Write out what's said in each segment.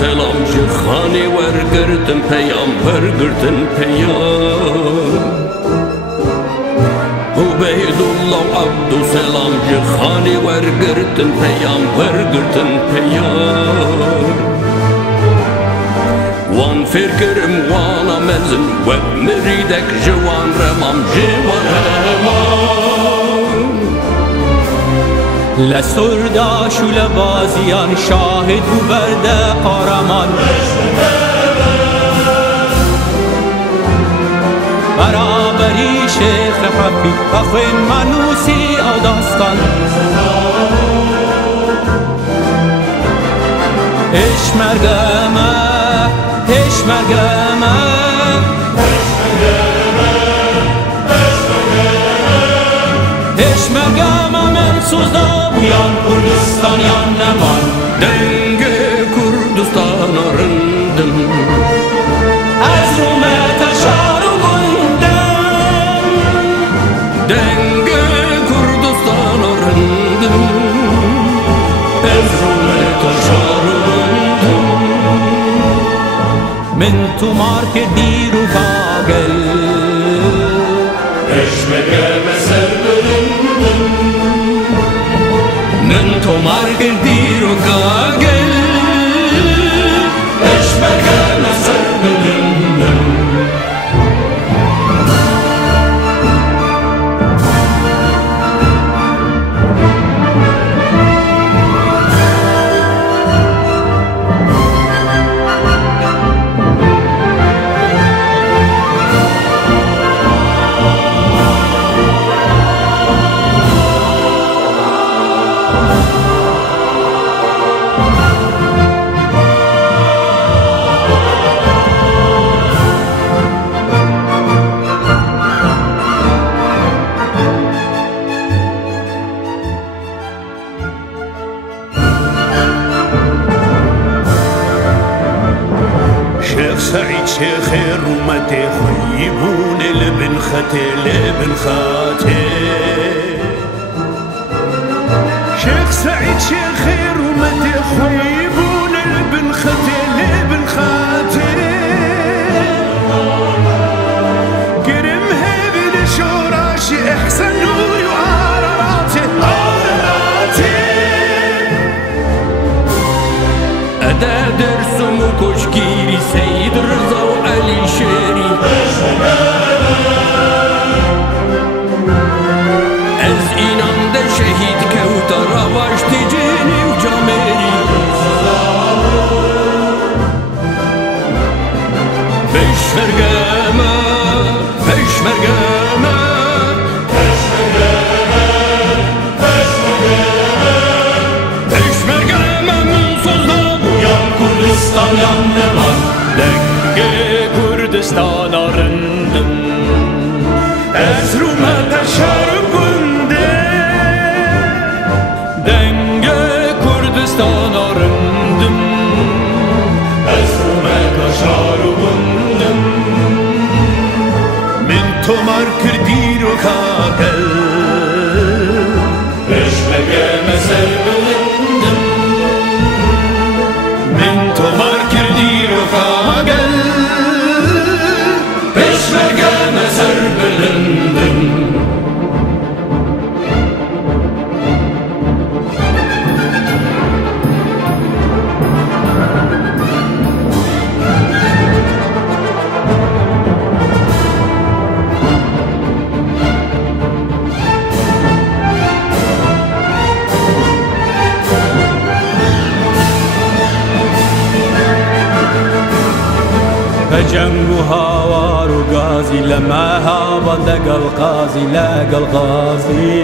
Selamcı xani vergirdin peygamber girdin peyam Ubeydullah Abdüselamcı xani vergirdin peygamber girdin peyam Wan firkirim wan amezin ve miridek jiwan remam jiwan remam لسرداش و لبازیان شاهد و برده قهرمان برابری شیخ حفی اخوین منوسی او داستان اش مرگمه اش مرگمه اش مرگمه من سوزدم yan Kurdistan yan Neman Denge Kurdistan arındım Az Rumete şarugundum Denge Kurdistan arındım Az Rumete şarugundum Min tu marke diru bagel Eşmege meser bölündüm من تو مرگ دیر و گاگل اشمگه نصر بلندم سعيد شيخ الرمتي خيبون لبن ختي لبن خاتي شيخ سعيد شيخ الرمتي خيبون لبن ختي لبن خاتي قرم هبي لشوراشي احسن نوري وعرراتي أدا درسم وكشكيري سيد رضا وعلي شيري از اینان ده شهید کوتا رواش تجینی و بجنگ و هاوار و غازی لما هابا لقى الغازي لقى الغازي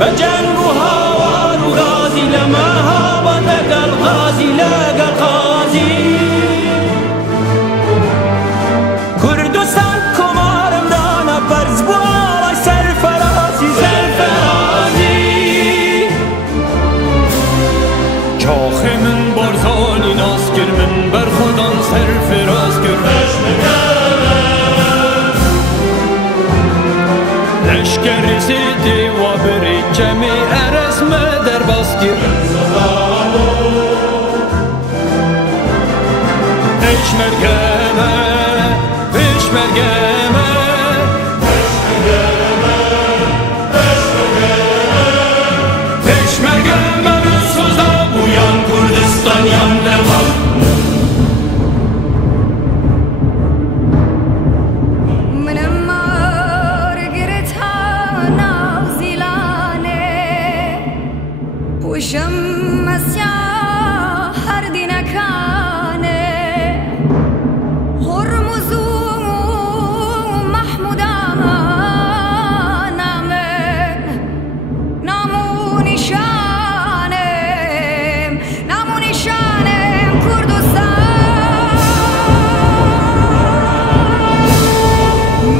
بجنگ و هاوار و غازی لما هابا لقى الغازي لقى الغازي کردستان کمارم دانا برز بوالای سرفرازی چاخ من بارزانی ناز گر من بر خودان سرفراز گر لشکر زیدی و بری جمعی ارزم در باز گر پیشمرگمه پیشمرگمه پیشمرگمه سوزا بویان کردستان یان نمال منم مارگرت ها نازیلانه وشم مسیا هر دینکانه هرمزو محمودان من نامو نشانم کردستان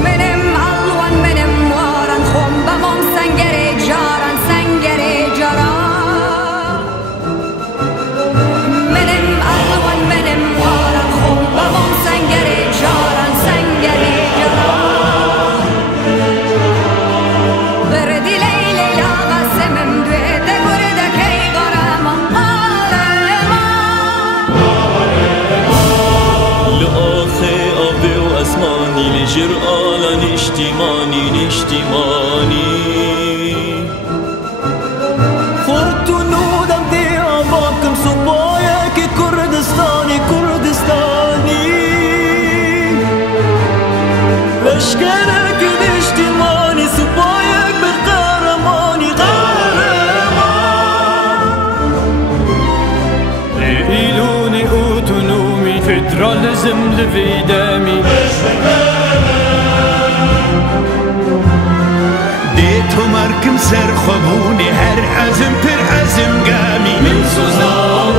منم الوان منم وارن خم بمام سنگر جاران سنگر جاران منم الوان منم وارن خم بمام سنگر جاران سنگر جاران بردی لیلی قسمم دویده گرده کی غرام لآخه آبی و اسمانی لجر آلا نشتیمانی نشتیمانی خورتو نودم دی آباکم صبایا که کردستانی کردستانی لشکرک نشتیمانی صبایک بر قهرمانی قهرمان ایلونی اوتونومی فدرالزم لویدمی دی تو مرکم سر خوابونی هر عزم پر عزم قامی من سوزاو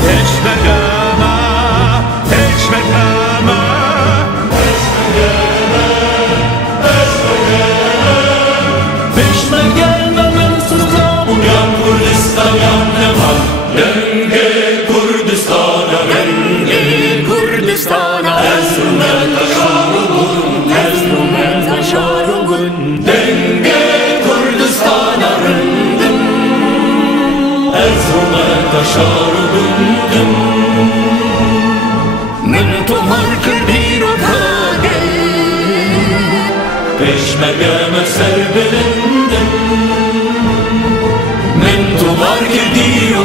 پیشمرگمه پیشمرگمه پیشمرگمه من سوزا بویان کردستان یان نمال دنگ کردستان رنگ کردستان از من تشارگون از من تشارگون دنگ کردستان رندم از من تشارگون من تو هر کردی رو کاگل پیشمرگمه سر بلندم من تو بار کردی و